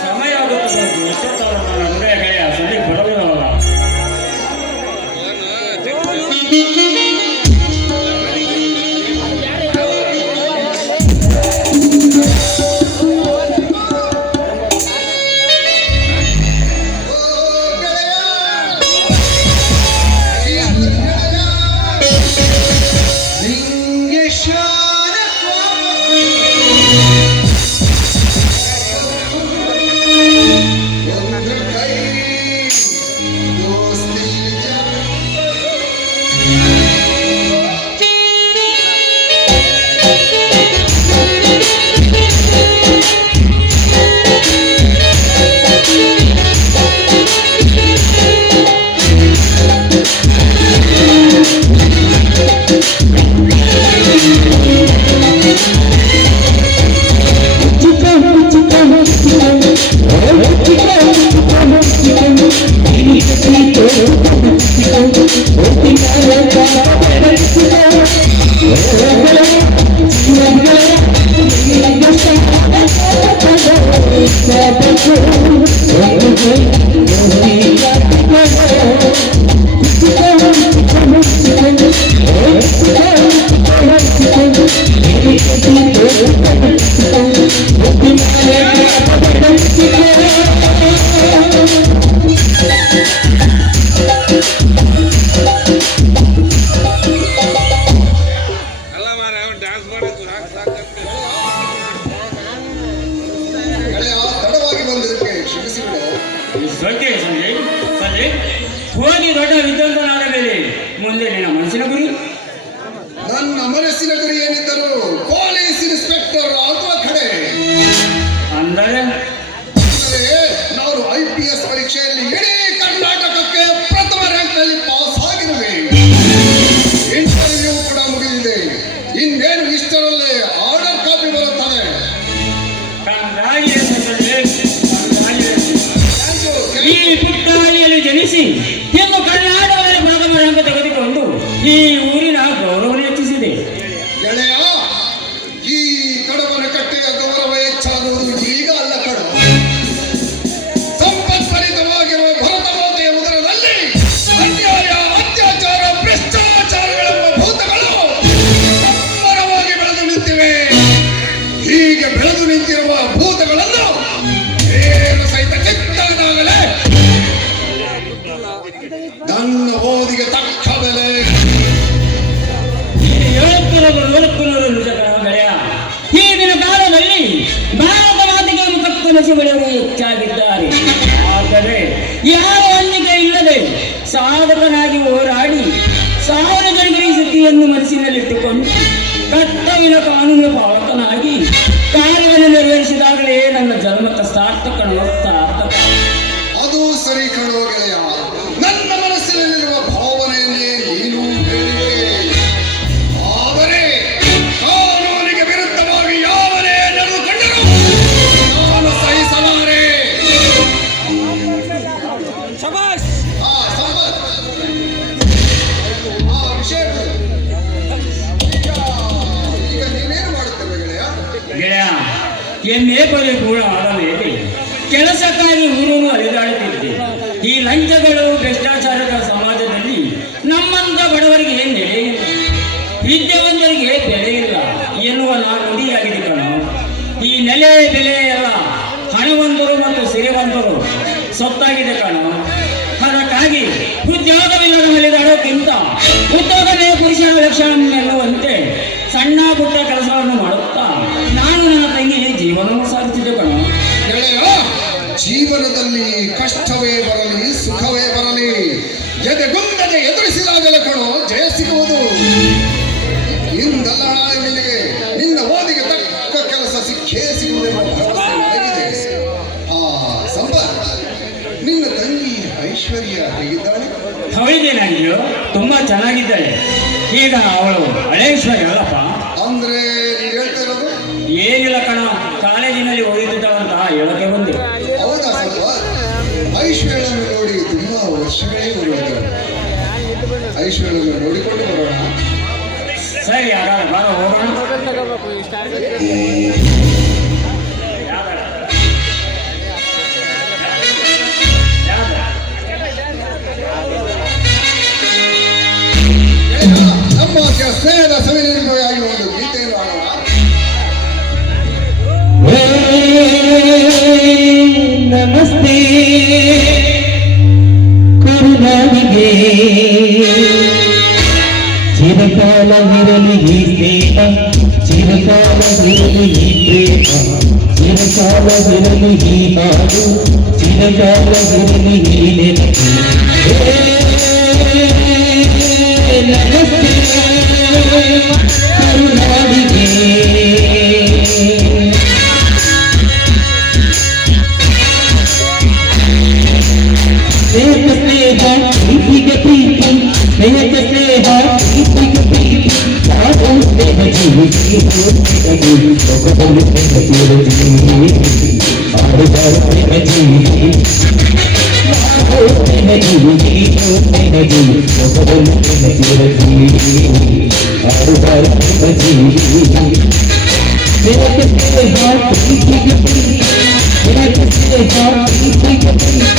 ಸಮಯ ಆಗುತ್ತದೆ ಎಷ್ಟೊತ್ತಾದರೂ ನನ್ನ ಅಂಗಡಿಯ ಗೆಳೆಯ ಸಂದೀಪ್ ಬರೋದಿಲ್ಲವಲ್ಲ. ತಡವಾಗಿ ಬಂದಿದ್ದಕ್ಕೆ ಕ್ಷಮಿಸಿಬಿಡು. ಸಂಜಯ್ ಹೋಗಿ ದೊಡ್ಡ ವಿದ್ವಾಂಸನಾದ ಮೇಲೆ ಮುಂದೆ ನಿನ್ನ ಮನಸ್ಸಿನ ಗುರಿ? ನನ್ನ ಮನಸ್ಸಿನ ಗುರಿ ಏನಿದ್ದರೂ ಪೊಲೀಸ್ ಇನ್ಸ್ಪೆಕ್ಟರ್ ಆಗುವ ಕಡೆ. ಅಂದರೆ ನಾನು IPS ಪರೀಕ್ಷೆಯಲ್ಲಿ ಇಡೀ ಕರ್ನಾಟಕಕ್ಕೆ ಪ್ರಥಮ ರ್ಯಾಂಕ್ನಲ್ಲಿ ಪಾಸ್ ಆಗಿರುವೆ. ಇಂಟರ್ವ್ಯೂ ಕೂಡ ಮುಗಿದಿದೆ. ಇನ್ನೇನು ಇಷ್ಟರಲ್ಲೇ ಆರ್ಡರ್ ಕಾಪಿ ಬರುತ್ತದೆ. ಈ ಪುಟ್ಟಹಳ್ಳಿಯಲ್ಲಿ ಜನಿಸಿ ಎಂದು ಕರ್ನಾಟಕದಲ್ಲಿ ಪ್ರಥಮ ರ್ಯಾಂಕ್ ತೆಗೆದುಕೊಂಡು ಈ ಊರಿನ ಗೌರವ ಹೆಚ್ಚಿಸಿದೆ. ಗೆಳೆಯ, ಈ ಕಡವನ ಕಟ್ಟೆಯ ಗೌರವ ಹೆಚ್ಚಾಗುವುದು ಈಗ ಅಲ್ಲ ಕಡ. ಸಂಪತ್ಭರಿತವಾಗಿರುವ ಭರತ ಮಾತೆಯ ಉದರದಲ್ಲಿ ಅನ್ಯಾಯ, ಅತ್ಯಾಚಾರ, ಭ್ರಷ್ಟಾಚಾರಗಳೆಂಬ ಭೂತಗಳು ಅಬ್ಬರವಾಗಿ ಬೆಳೆದು ನಿಂತಿವೆ. ಹೀಗೆ ಬೆಳೆದು ನಿಂತಿರುವ ಭೂತಗಳನ್ನು ಏನು ಸಹಿತ ಕಿತ್ತಾಗಲೇ ನನ್ನ ಓದಿಗೆ ತಕ್ಕ ಬೆಲೆ. ಹೇಳುತ್ತಿರುವುದು ನಿಜ ಗೆಳೆಯ. ಈಗಿನ ಕಾಲದಲ್ಲಿ ಭಾರತ ಮಾತಿಗೆ ಮುಖಕ್ಕನಸಿ ಬೆಳೆಯುವ ಹೆಚ್ಚಾಗಿದ್ದಾರೆ. ಆದರೆ ಯಾರ ಅಂಜಿಕೆ ಇಲ್ಲದೆ ಸಾಧಕನಾಗಿ ಹೋರಾಡಿ ಸಾರ್ವಜನಿಕರ ಸ್ಥಿತಿಯನ್ನು ಮನಸ್ಸಿನಲ್ಲಿಟ್ಟುಕೊಂಡು ಕರ್ತವ್ಯದ ಕಾನೂನು ಪಾಲಕನಾಗಿ ಕಾರ್ಯವನ್ನು ನಿರ್ವಹಿಸಿದಾಗಲೇ ನನ್ನ ಜನ್ಮಕ್ಕೆ ಸಾರ್ಥಕ. ಅದು ಸರಿ ಕಣೋ ಗೆಳೆಯ. ನನ್ನ ಮನಸ್ಸಿನಲ್ಲಿರುವ ಭಾವನೆಯನ್ನೇ ನೀನು ಹೇಳಿದೆ. ಆದರೆ ಕಾನೂನಿಗೆ ವಿರುದ್ಧವಾಗಿ ಯಾವನೇ ನಡೆದುಕೊಂಡರೂ ನಾನು ಸಹಿಸಲಾರೆ. ವಿಷಯಗಳು ಈಗ ನೀವೇನು ಮಾಡುತ್ತೇವೆ ಗೆಳೆಯ? ಗೆಳೆಯ, ಎಮ್ಮೆ ಪದವಿ ಪೂರ್ಣ ಆದ ಮೇಲೆ ಕೆಲಸಕ್ಕಾಗಿ ಊರೂರು ಅಲೆದಾಡುತ್ತಿದ್ದೆ. ಈ ಲಂಚಗಳು, ಭ್ರಷ್ಟಾಚಾರದ ಸಮಾಜದಲ್ಲಿ ನಮ್ಮಂತ ಬಡವರಿಗೆ ನೆಲೆ ಇಲ್ಲ, ವಿದ್ಯಾವಂತರಿಗೆ ಬೆಲೆ ಇಲ್ಲ ಎನ್ನುವ ನುಡಿಯಾಗಿದೆ ಕಣೋ. ಈ ನೆಲೆ ಬೆಲೆ ಎಲ್ಲ ಹಣವಂತರು ಮತ್ತು ಸಿರಿವಂತರು ಸೊತ್ತಾಗಿದೆ ಕಣೋ. ಅದಕ್ಕಾಗಿ ಉದ್ಯೋಗವಿಲ್ಲದ ಅಲೆದಾಡೋಕ್ಕಿಂತ ಉದ್ಯೋಗವೇ ಪುರುಷನ ಲಕ್ಷಣ ಎನ್ನುವಂತೆ ಸಣ್ಣ ಪುಟ್ಟ ಕೆಲಸವನ್ನು ಮಾಡುತ್ತಾ ನಾನು ನನ್ನ ತಂಗಿ ಜೀವನವನ್ನು ಸಾಧಿಸಿದ್ದೆ ಕಣೋ. ಗೆಳೆಯ, ಜೀವನದಲ್ಲಿ ಕಷ್ಟವೇ ಬರಲಿ ಸುಖವೇ ಬರಲಿ ಎದೆಗುಂದದೆ ಎದುರಿಸಿದಾಗಲೇ ಕಣೋ ಜಯ ಸಿಗುವುದು. ಇಂದಲ್ಲ ನಾಳೆ ನಿನಗೆ ನಿನ್ನ ಓದಿಗೆ ತಕ್ಕ ಕೆಲಸ ಸಿಕ್ಕೇ ಸಿಗುವುದೆಂಬ ಭರವಸೆ ನನಗಿದೆ. ಸಂಪತ್, ನಿನ್ನ ತಂಗಿ ಐಶ್ವರ್ಯ ಹೇಗಿದ್ದಾಳೆ? ಅವಳಿಗೇನಾಗಿದೆಯೋ ತುಂಬಾ ಚೆನ್ನಾಗಿದ್ದಾಳೆ. ಈಗ ಅವಳು ಹಳೇಶ್ವರಿ ಅಲ್ಲಪ್ಪ. ಅಂದ್ರೆ ನೀನ್ ಹೇಳ್ತಾ ಇರೋದು ಏನಿಲ್ಲ ಕಣ, ಕಾಲೇಜಿನಲ್ಲಿ ಓದಿದ್ದವಂತ ಹೇಳಕ್ಕೆ ಬಂದೆ. ಹೌದಾ ಸ್ವಲ್ಪ ಐಶ್ವರ್ಯವನ್ನು ನೋಡಿ ತುಂಬಾ ವರ್ಷಗಳೇ ಉಳಿದಿದ್ದಾರೆ. ಐಶ್ವರ್ಯವನ್ನು ನೋಡಿಕೊಂಡು ಬರೋಣ. ಸರಿ, ಹಾಗಾದ್ರೆ ಬಾರ ಹೋಗೋಣ. ನಮ್ಮ ಸ್ನೇಹದ ಸವಿನೆನಪಿಗಾಗಿ ಒಂದು ಗೀತೆಯನ್ನು ಆಡೋಣ. ನಮಸ್ತೆ ಕರುನಾಡಿಗೆ ಚಿರಕಾಲವಿರಲಿ ಈ ಸ್ನೇಹ, ಚಿರಕಾಲವಿರಲಿ ಈ ಪ್ರೇಮ, ಚಿರಕಾಲವಿರಲಿ ಈ ನಾಡು, ಚಿರಕಾಲವಿರಲಿ ಈ ನೆನಪು. ನಮಸ್ತೆ ಕರುನಾಡಿಗೆ. ಸ್ನೇಹ ಸ್ನೇಹ ಪ್ರೀತಿಗೆ ಪ್ರೀತಿ, ಸ್ನೇಹ ಸ್ನೇಹ ಪ್ರೀತಿಗೆ ಪ್ರೀತಿ, ನಾವು ಸ್ನೇಹ ಜೀವಿಸಿ ಲೋಕದಲ್ಲಿ ಸ್ನೇಹ ಜೀವಿ ಆಡುಗಾರ ಸ್ನೇಹ ಜೀವಿ, ನಾವು ಸ್ನೇಹ ಜೀವಿ ಸ್ನೇಹ ಜೀವಿ ಲೋಕದಲ್ಲಿ ಸ್ನೇಹ ಜೀವಿ ಆಡುಗಾರ ಸ್ನೇಹ ಜೀವಿ. ಸ್ನೇಹ ಸ್ನೇಹ ಪ್ರೀತಿಗೆ ಪ್ರೀತಿ, ಸ್ನೇಹ ಸ್ನೇಹ ಪ್ರೀತಿಗೆ ಪ್ರೀತಿ,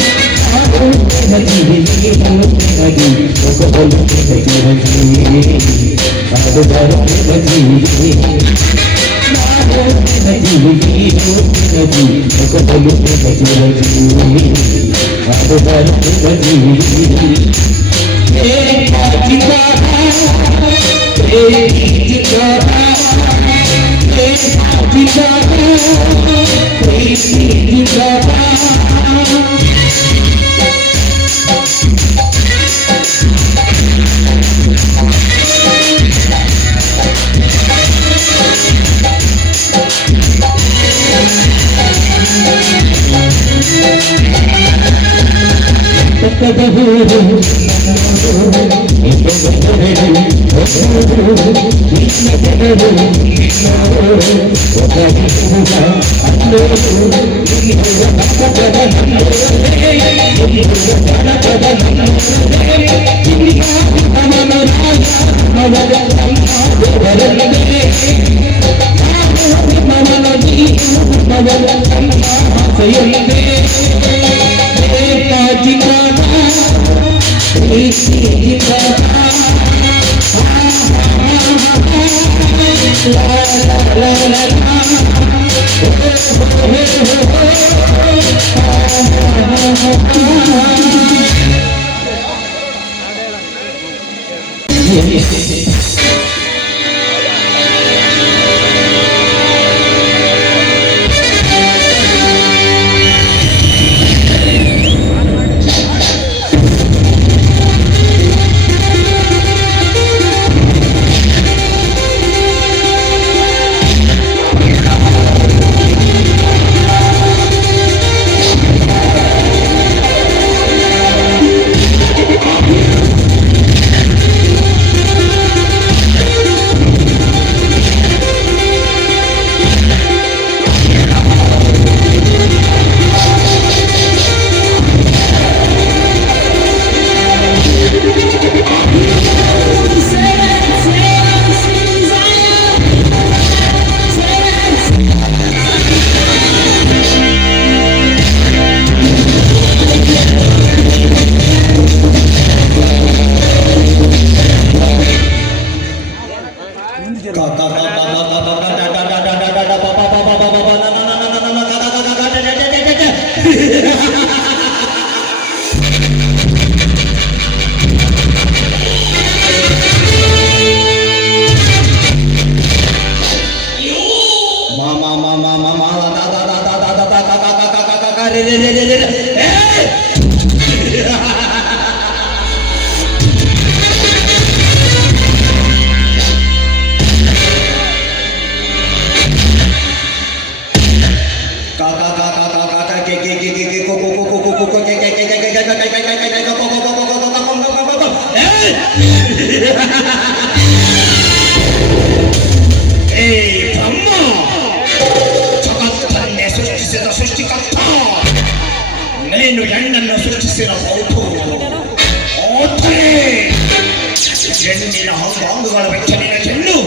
ಅಂಗಾಂಗಗಳ ಬೆಚ್ಚಲಿನ ಚೆಲ್ಲು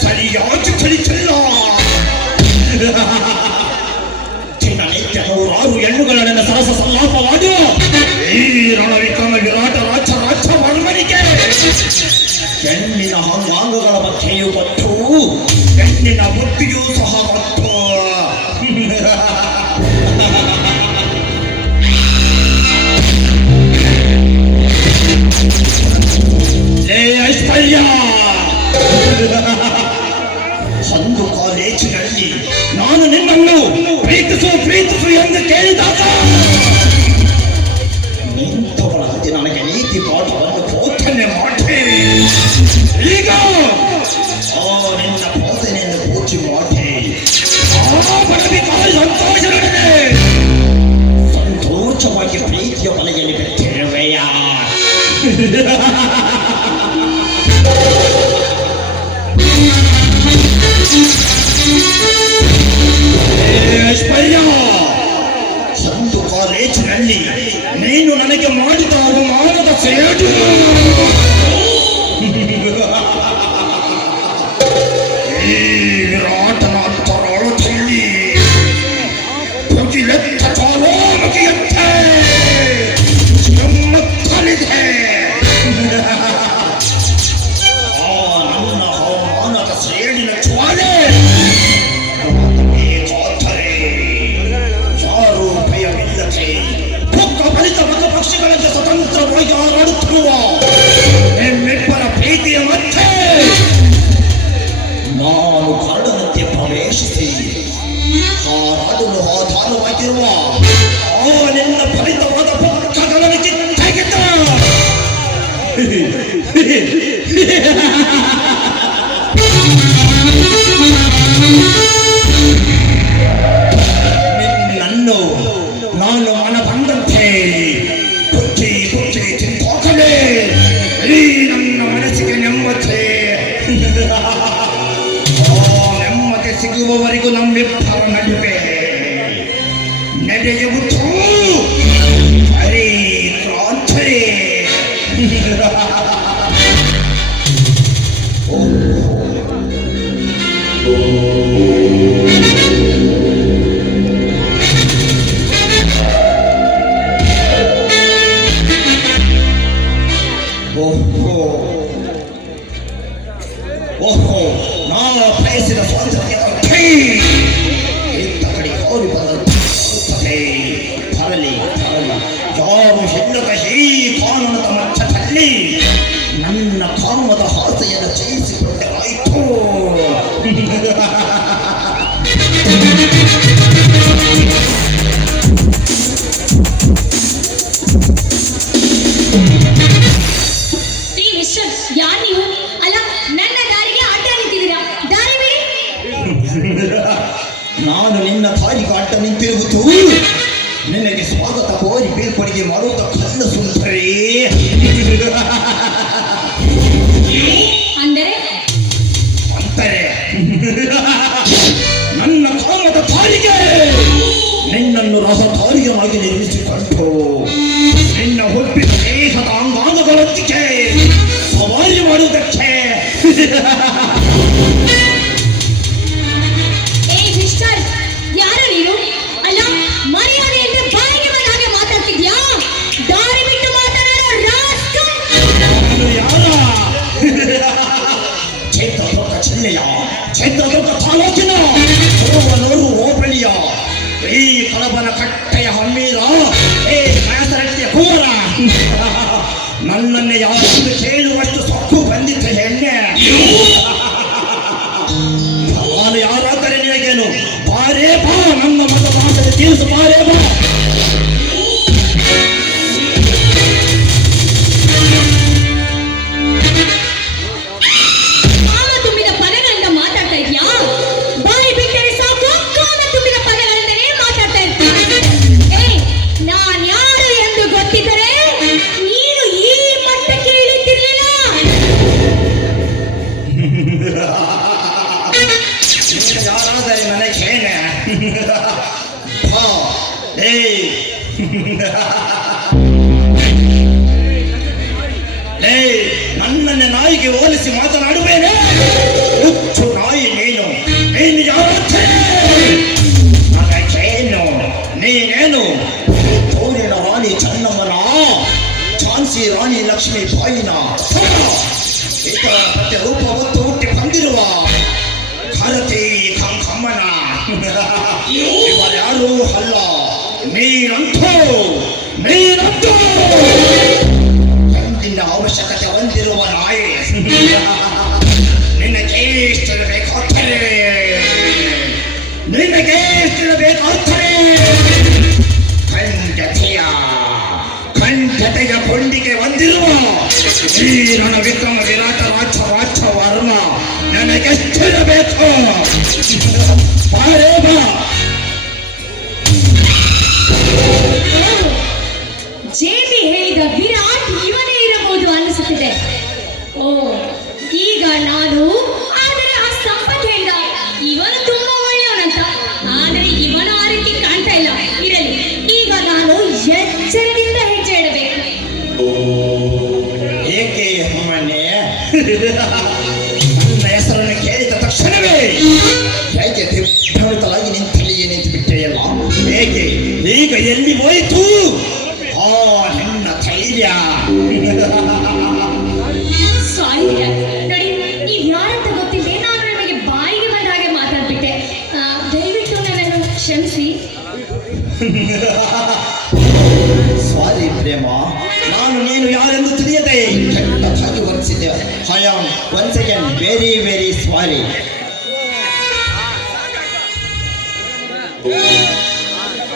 ಸರಿಯಾಗಿ ಚಲಿಸಲ್ಲ. ದಿನನಿತ್ಯ 106 ಹೆಣ್ಣುಗಳ ಸರಸ ಸಲ್ಲಾಪವಾಡುವ ಈ ರಣವಿಕ್ರಮ ವಿರಾಟ ರಾಜ ವರ್ಮನಿಗೆ ಹೆಣ್ಣಿನ ಅಂಗಾಂಗಗಳ ಬಗ್ಗೆಯೂ ಗೊತ್ತು, ಹೆಣ್ಣಿನ ಬುದ್ಧಿಯೂ ಸಹ ಗೊತ್ತು. ಐಶ್ವರ್ಯ, ಒಂದು ಕಾಲೇಜಿನಲ್ಲಿ ನಾನು ನಿನ್ನನ್ನು ಪ್ರೀತಿಸು ಎಂದು ಕೇಳಿದಾಗ ನಿಂತವಳಾಗಿ ನನಗೆ ನೀತಿ ಪಾಠವನ್ನು ಬೋಧನೆ ಮಾಡಿ ಈಗ ನಿನ್ನ ಬೋಧನೆಯನ್ನು ಪೂಜೆ ಮಾಡಿ ಸಂತೋಷವಾಗಿ ಪ್ರೀತಿಯ ಬಲೆಯಲ್ಲಿ ಬಿಟ್ಟಿರುವೆಯಾ? ಐಶ್ವರ್ಯ, ಒಂದು ಕಾಲೇಜಿನಲ್ಲಿ ನೀನು ನನಗೆ ಮಾಡಿದ ಅವಮಾನದ ಸೇಡು ಈ ವಿರಾಟನ ಅಂತರಾಳದಲ್ಲಿ ಪ್ರತಿಲೆತ್ತ ಜ್ವಾಲಾಮುಖಿಯಂತೆ ಚಿಮ್ಮುತ್ತಲಿದೆ. ನನ್ನ ಅವಮಾನದ ಸೇಡಿನ ಜ್ವಾಲೆ ಯಾರು ಭಯವಿಲ್ಲದೆ ಪುಕ್ಕ ಬಲಿತ ಪಕ್ಷಿಗಳಂತೆ ಸ್ವತಂತ್ರವಾಗಿ ಹಾರಾಡುತ್ತಿರುವ ನಿಮ್ಮಿಬ್ಬರ ಪ್ರೀತಿಯ ಮಧ್ಯೆ ನಾನು ಕರಡನಂತೆ ಪ್ರವೇಶಿಸಿ ಹಾರಾಡಲು ಆಧಾರವಾಗಿರುವ ನಿನ್ನ ಫಲಿತವಾದ ಪಕ್ಕಗಳನ್ನು ಕಿತ್ತಾಗಿದ್ದ ನಿನ್ನನ್ನು ನಾನು ಮನ ಬಂದಂತೆ ಬುದ್ಧಿ ತಿಂತೋಗಲೇ ಈ ನನ್ನ ಮನಸ್ಸಿಗೆ ನೆಮ್ಮದಿ ನೆಮ್ಮದಿ ಸಿಗುವವರೆಗೂ ನಮ್ಮಿಬ್ಬರ ನಡುವೆ ನಡೆಯುವುದು ಹರಿ ಕ್ರಾಂತಿ. ಓಹೋ, ನಾವು ಬಯಸಿದ ಸ್ವಾತಂತ್ರ್ಯ ಇತ್ತ ಕಡೆ ಹೋಗಿ ಬರುತ್ತದೆ. ಬರಲಿ ಯಾರು ಹೆಣ್ಣದ ಈ ಕಾನೂನದ ಮಧ್ಯದಲ್ಲಿ ನನ್ನ ಕಾಮದ ಆಸೆಯನ್ನು ಜಯಿಸಿಕೊಂಡರಾಯಿತು. ಯಾರು ನೀವು? ಅಲ್ಲ, ನನ್ನ ದಾರಿಗೆ ಅಡ್ಡ ನಿಂತಿದ್ದೀರಾ, ದಾರಿ ಬಿಡಿ. ನಾನು ನಿನ್ನ ದಾರಿಗೆ ಅಡ್ಡ ನಿಂತಿರುವುದು ನಿನಗೆ ಸ್ವಾಗತ ಕೋರಿ ಬೀಳ್ಕೊಡುಗೆ ಮಾಡುತ್ತ ಕಲ್ಲ ಸುಂದರೇ. ಅಂದರೆ ನನ್ನ ಕಾಮದ ದಾರಿಗೆ ನಿನ್ನನ್ನು ರಸಧಾರಿಯನ್ನಾಗಿ ನಿರ್ಮಿಸಿಕೊಂಡು ನಿನ್ನ ಹುಟ್ಟಿದ ದೇಹದ ಅಂಗಾಂಗಗಳೊಂದಿಗೆ ಸವಾರಿ ಮಾಡುವುದಕ್ಕೆ. ಮಿಸ್ಟರ್, ಯಾರು ನೀನು? ಅಲ್ಲ, ಮರ್ಯಾದೆ ಅಂದ್ರೆ ಬಾಯಿಗೆ ಬಂದ ಹಾಗೆ ಮಾತಾಡ್ತಿದ್ಯಾ? ದಾರಿ ಬಿಟ್ಟು ಮಾತನಾಡೋ ರಾಸ್ಕಲ್. ಚೈತ್ರದುರ್ಗ ಜಿಲ್ಲೆಯ ಚೈತ್ರದುರ್ಗ ತಾಲೂಕಿನ ಹೋಬಳೂರು ಹೋಬಳಿಯ ಈ ಕಳಬನ ಕಟ್ಟೆಯ ಹಮ್ಮೀರ ಕಾಸರಟ್ಟಿಯ ಕುವರ ನನ್ನನ್ನೇ ಯಾರು ಕೇಳುವಷ್ಟು ಸೊಕ್ಕು ಬಂದಿತ್ತು ಹೆಣ್ಣೆ. ನಾನು ಯಾರಾದರೆ ನಿನಗೇನು? ಬಾರೇ ಬಾ, ನನ್ನ ಮತ ಮಾತನ್ನು ತೀರಿಸು, ಬಾರೇ ಬಾ. ಕಾಮ ತುಂಬಿದ ಪದಗಳಿಂದ ಮಾತಾಡ್ತಾ ಇದ್ಯಾ? ಬಾಯಿ ಬಿಟ್ಟರೆ ಸಾಕು, ಕಾಮ ತುಂಬಿದ ಪದಗಳಿಂದಲೇ ಮಾತಾಡ್ತಾ ಇರ್ತೀನಿ. ನಾನ್ ಯಾರು ಎಂದು ಗೊತ್ತಿದ್ದರೆ ನೀನು ಈ ಮಟ್ಟಕ್ಕೆ ಇಳಿತಿರ್ಲಿಲ್ಲ. ನನ್ನನ್ನೇ ನಾಯಿಗೆ ಹೋಲಿಸಿ ಮಾತನಾಡುವೇನೆ? ಹುಚ್ಚು ನಾಯಿ ನೀನು ಯಾರತ್ತೆ? ನನಗೇನು? ನೀನೇನು ತೋರಿನ ರಾಣಿ ಚೆನ್ನಮ್ಮನ, ಝಾನ್ಸಿ ರಾಣಿ ಲಕ್ಷ್ಮೀ ಬಾಯಿನ ಇತರ ಪ್ರತಿರೂಪ ಹೊತ್ತು ಹುಟ್ಟಿ ಬಂದಿರುವ ಭಾರತಿ ಕಂಕಮ್ಮನ ಇವರ್ಯಾರೂ ಅಲ್ಲ. ನೀನಂತೂ ಎಂದಿನ ಅವಶ್ಯಕತೆ ಹೊಂದಿರುವ ನಾಯಿ. ನಿನಗೇಷ್ಟಿರಬೇಕಾಗ್ತದೆ ಖಂಡತೆಯ ಕೊಂಡಿಗೆ ಹೊಂದಿರುವ ಶ್ರೀರಣ ವಿಕ್ರಮ ವಿರಾಟ ರಾಜ ವರ್ಮ ನನಗೆಷ್ಟಿರಬೇಕು? ಜೇಬಿ ಹೇಳಿದ ವಿರಾಟ್ ಇವನೇ ಇರಬಹುದು ಅನಿಸುತ್ತಿದೆ. ಓ, ಈಗ ನಾನು ಆದರೆ ಆ ಸಂಪತ್ ಹೇಳಿದ ಇವನು ತುಂಬಾ ಒಳ್ಳೆಯವನಂತ, ಆದರೆ ಇವನ ಆರಕ್ಕೆ ಕಾಣ್ತಾ ಇಲ್ಲ. ಇರಲಿ, ಈಗ ನಾನು ಎಚ್ಚರದಿಂದ ಹೆಜ್ಜೆ ಇಡಬೇಕು. ಏಕೆ ಅಮ್ಮಣ್ಣೆ? ನನ್ನ ಹೆಸರನ್ನು ಕೇಳಿದ ತಕ್ಷಣವೇ ಹೇಗೆ ದಿಗ್ಭ್ರಮಿತಲಾಗಿ ನಿಂತು ಬಿಟ್ಟೆಯಲ್ಲ? ಹೇಗೆ ಈಗ ಎಲ್ಲಿ ಹೋಯಿತು ನಿನ್ನ ಧೈರ್ಯ? ಸಾರಿ ನೋಡಿ, ನೀವು ಯಾರಂತ ಗೊತ್ತಿದೆ. ನಾನು ನಿಮಗೆ ಬಾಯಿಗೆ ಬಂದ ಹಾಗೆ ಮಾತಾಡ್ಬಿಟ್ಟೆ. ದಯವಿಟ್ಟು ನನ್ನನ್ನು ಕ್ಷಮಿಸಿ. ಸಾರಿ ಪ್ರೇಮ, ನಾನು ನೀನು ಯಾರೆಂದು ತಿಳಿಯದೆ ಕೆಟ್ಟದಾಗಿ ವರ್ತಿಸಿದ್ದೆ. I am once again very very sorry.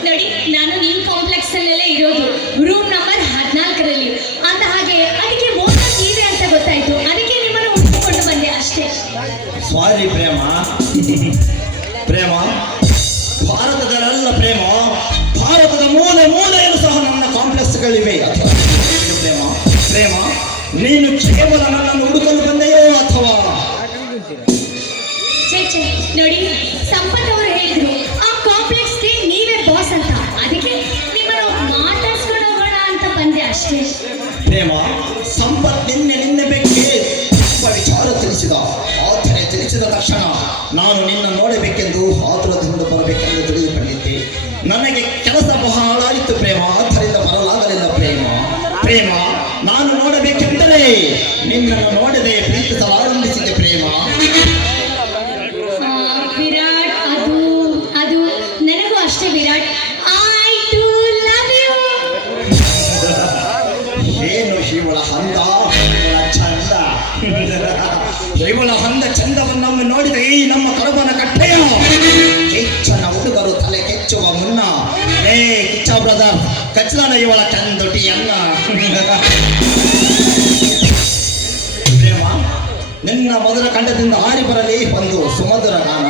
ನೋಡಿ, ನಾನು ನಿಮ್ಮ ಕಾಂಪ್ಲೆಕ್ಸ್ ಅಲ್ಲೆಲ್ಲ ಇರೋದು ರೂಮ್ ನಂಬರ್ 14ರಲ್ಲಿ. ಅಂದ ಹಾಗೆ ಅದಕ್ಕೆ ಓನರ್ ನೀವೇ ಅಂತ ಗೊತ್ತಾಯ್ತು, ಅದಕ್ಕೆ ನಿಮ್ಮನ್ನು ಹುಡುಕಿಕೊಂಡು ಬಂದೆ ಅಷ್ಟೇ. ಸಾರಿ ಪ್ರೇಮ. ಭಾರತದಲ್ಲ ಭಾರತದ ಮೂಲೆಯಲ್ಲೂ ಸಹ ನನ್ನ ಕಾಂಪ್ಲೆಕ್ಸ್ಗಳಿವೆ. ಪ್ರೇಮ, ನೀನು ಕೇವಲ ನನ್ನನ್ನು ಹುಡುಕಲು ಬಂದೆಯೋ ಅಥವಾ? ನೋಡಿ, ಸಂಪತ್ ಅವರು ಹೇಳಿದ್ರು ಆ ಕಾಂಪ್ಲೆಕ್ಸ್ಗೆ ನೀವೇ ಬಾಸ್ ಅಂತ, ಅದಕ್ಕೆ ನಿಮ್ಮನ್ನು ಮಾತಾಡ್ಸ್ಕೊಂಡು ಹೋಗೋಣ ಅಂತ ಬಂದೆ ಅಷ್ಟೇ. ಪ್ರೇಮ, ಸಂಪತ್ ನಿನ್ನೆ ಬಗ್ಗೆ ವಿಚಾರ ತಿಳಿಸಿದ. ಆತನೇ ತಿಳಿಸಿದ ತಕ್ಷಣ ನಾನು ನಿನ್ನ ನೋಡಬೇಕೆಂದು ಆತುರದಿಂದ ಬರಬೇಕೆಂದು ತಿಳಿದುಕೊಂಡಿದ್ದೆ. ನನಗೆ ಕೆಲಸ ಬಹಳ ಇತ್ತು ಪ್ರೇಮ, ಆದ್ದರಿಂದ ಬರಲಾಗಲಿಲ್ಲ ಪ್ರೇಮ. ನಾನು ನೋಡಬೇಕೆಂದರೆ ನಿನ್ನನ್ನು ನೋಡದೆ ಪ್ರೀತಿಸಲಾರಂಭಿಸಿದೆ ಪ್ರೇಮ. ವಿರಾಟ್, ಅದು ನನಗೂ ಅಷ್ಟೇ Virat. I too love you. ಏನು ಇವಳ ಹಂದ ಚಂದ? ಇವಳ ಹಂದ ಚಂದವನ್ನೊಮ್ಮೆ ನೋಡಿದ ಈ ನಮ್ಮ ಕಡಬನ ಕಟ್ಟೆಯ ಕಿಚ್ಚನ ಹುಡುಗರು ತಲೆ ಕೆಚ್ಚುವ ಮುನ್ನ ಕಿಚ್ಚ ಬ್ರದರ್ ಕಚ್ಚಲನ ಇವಳ ಚಂದೊಟಿಯನ್ನ. ಪ್ರೇಮ, ನಿನ್ನ ಮೊದಲ ಕಂಡದಿಂದ ಹಾರಿ ಬರಲಿ ಒಂದು ಸುಮಧುರ ಗಾನ.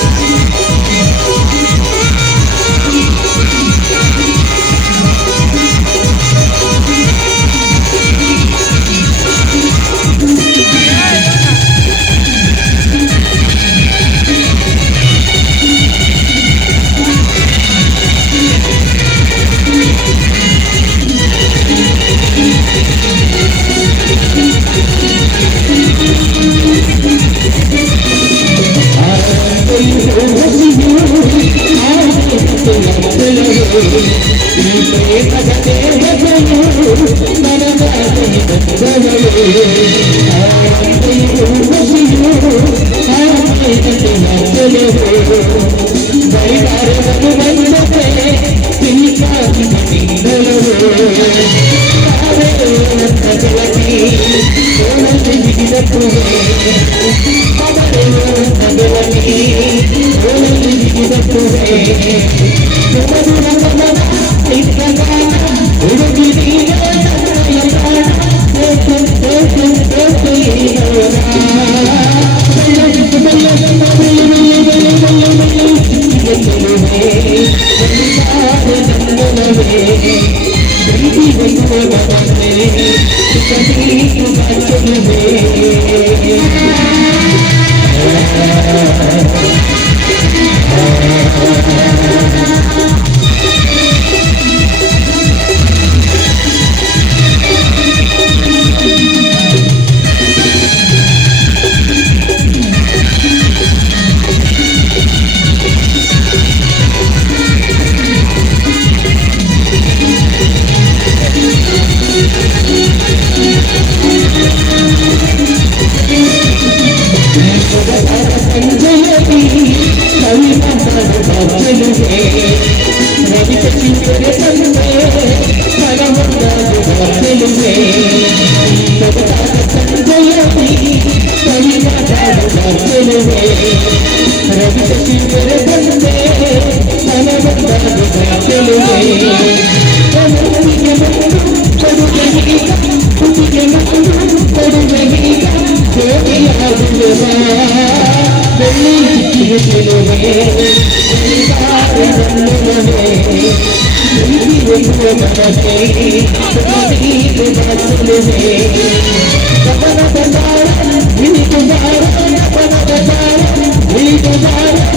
Thank you. Thank you.